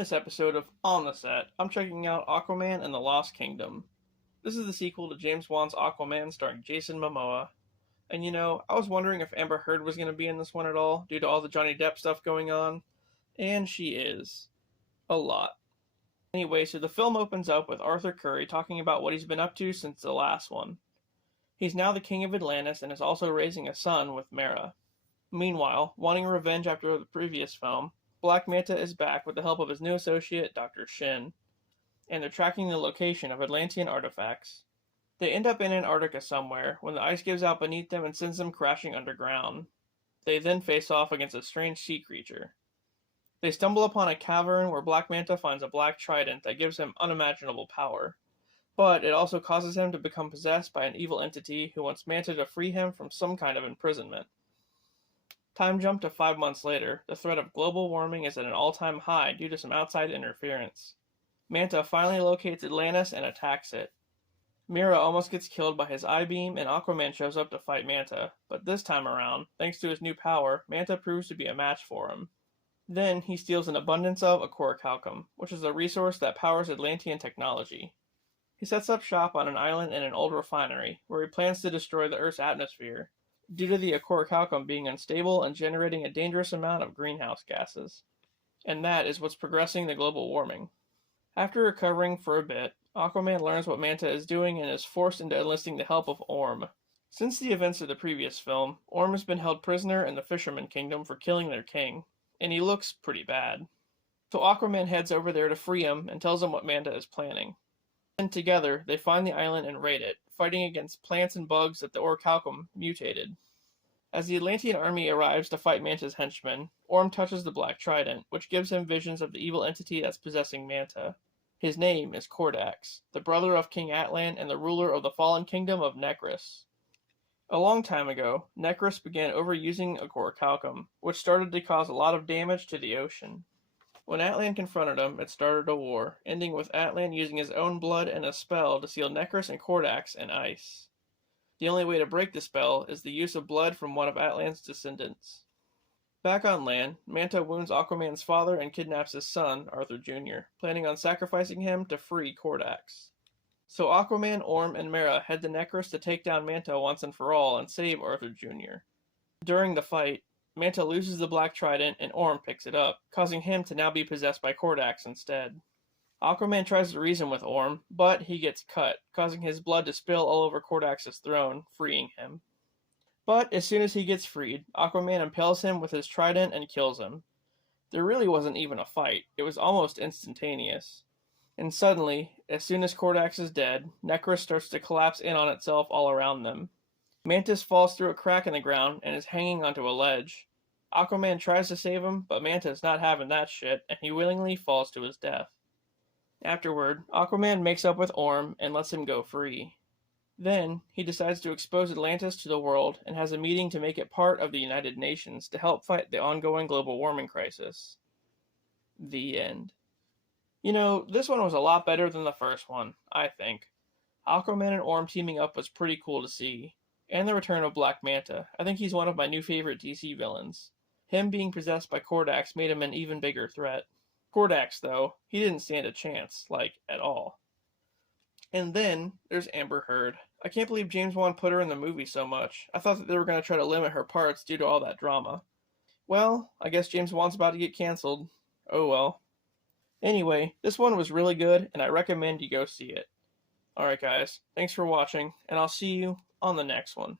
this episode of On the Set, I'm checking out Aquaman and the Lost Kingdom. This is the sequel to James Wan's Aquaman starring Jason Momoa. And I was wondering if Amber Heard was going to be in this one at all, due to all the Johnny Depp stuff going on. And she is. A lot. Anyway, so the film opens up with Arthur Curry talking about what he's been up to since the last one. He's now the king of Atlantis and is also raising a son with Mera. Meanwhile, wanting revenge after the previous film, Black Manta is back with the help of his new associate, Dr. Shin, and they're tracking the location of Atlantean artifacts. They end up in Antarctica somewhere when the ice gives out beneath them and sends them crashing underground. They then face off against a strange sea creature. They stumble upon a cavern where Black Manta finds a black trident that gives him unimaginable power, but it also causes him to become possessed by an evil entity who wants Manta to free him from some kind of imprisonment. Time jump to 5 months later, the threat of global warming is at an all-time high due to some outside interference. Manta finally locates Atlantis and attacks it. Mera almost gets killed by his I-beam and Aquaman shows up to fight Manta, but this time around, thanks to his new power, Manta proves to be a match for him. Then he steals an abundance of Aquaman, which is a resource that powers Atlantean technology. He sets up shop on an island in an old refinery, where he plans to destroy the Earth's atmosphere, due to the Aquaman being unstable and generating a dangerous amount of greenhouse gases. And that is what's progressing the global warming. After recovering for a bit, Aquaman learns what Manta is doing and is forced into enlisting the help of Orm. Since the events of the previous film, Orm has been held prisoner in the Fisherman Kingdom for killing their king, and he looks pretty bad. So Aquaman heads over there to free him and tells him what Manta is planning. Then together, they find the island and raid it, fighting against plants and bugs that the Orichalcum mutated. As the Atlantean army arrives to fight Manta's henchmen, Orm touches the Black Trident, which gives him visions of the evil entity that's possessing Manta. His name is Kordax, the brother of King Atlan and the ruler of the fallen kingdom of Nekris. A long time ago, Nekris began overusing Orichalcum, which started to cause a lot of damage to the ocean. When Atlan confronted him, it started a war, ending with Atlan using his own blood and a spell to seal Nekris and Kordax in ice. The only way to break the spell is the use of blood from one of Atlan's descendants. Back on land, Manta wounds Aquaman's father and kidnaps his son, Arthur Jr., planning on sacrificing him to free Kordax. So Aquaman, Orm, and Mera head to Nekris to take down Manta once and for all and save Arthur Jr. During the fight, Manta loses the Black Trident and Orm picks it up, causing him to now be possessed by Kordax instead. Aquaman tries to reason with Orm, but he gets cut, causing his blood to spill all over Kordax's throne, freeing him. But as soon as he gets freed, Aquaman impales him with his trident and kills him. There really wasn't even a fight, it was almost instantaneous. And suddenly, as soon as Kordax is dead, Nekris starts to collapse in on itself all around them. Mantis falls through a crack in the ground and is hanging onto a ledge. Aquaman tries to save him, but Manta's not having that shit, and he willingly falls to his death. Afterward, Aquaman makes up with Orm and lets him go free. Then, he decides to expose Atlantis to the world and has a meeting to make it part of the United Nations to help fight the ongoing global warming crisis. The end. This one was a lot better than the first one, I think. Aquaman and Orm teaming up was pretty cool to see. And the return of Black Manta. I think he's one of my new favorite DC villains. Him being possessed by Kordax made him an even bigger threat. Kordax, though, he didn't stand a chance, at all. And then, there's Amber Heard. I can't believe James Wan put her in the movie so much. I thought that they were going to try to limit her parts due to all that drama. Well, I guess James Wan's about to get cancelled. Oh well. Anyway, this one was really good, and I recommend you go see it. Alright guys, thanks for watching, and I'll see you on the next one.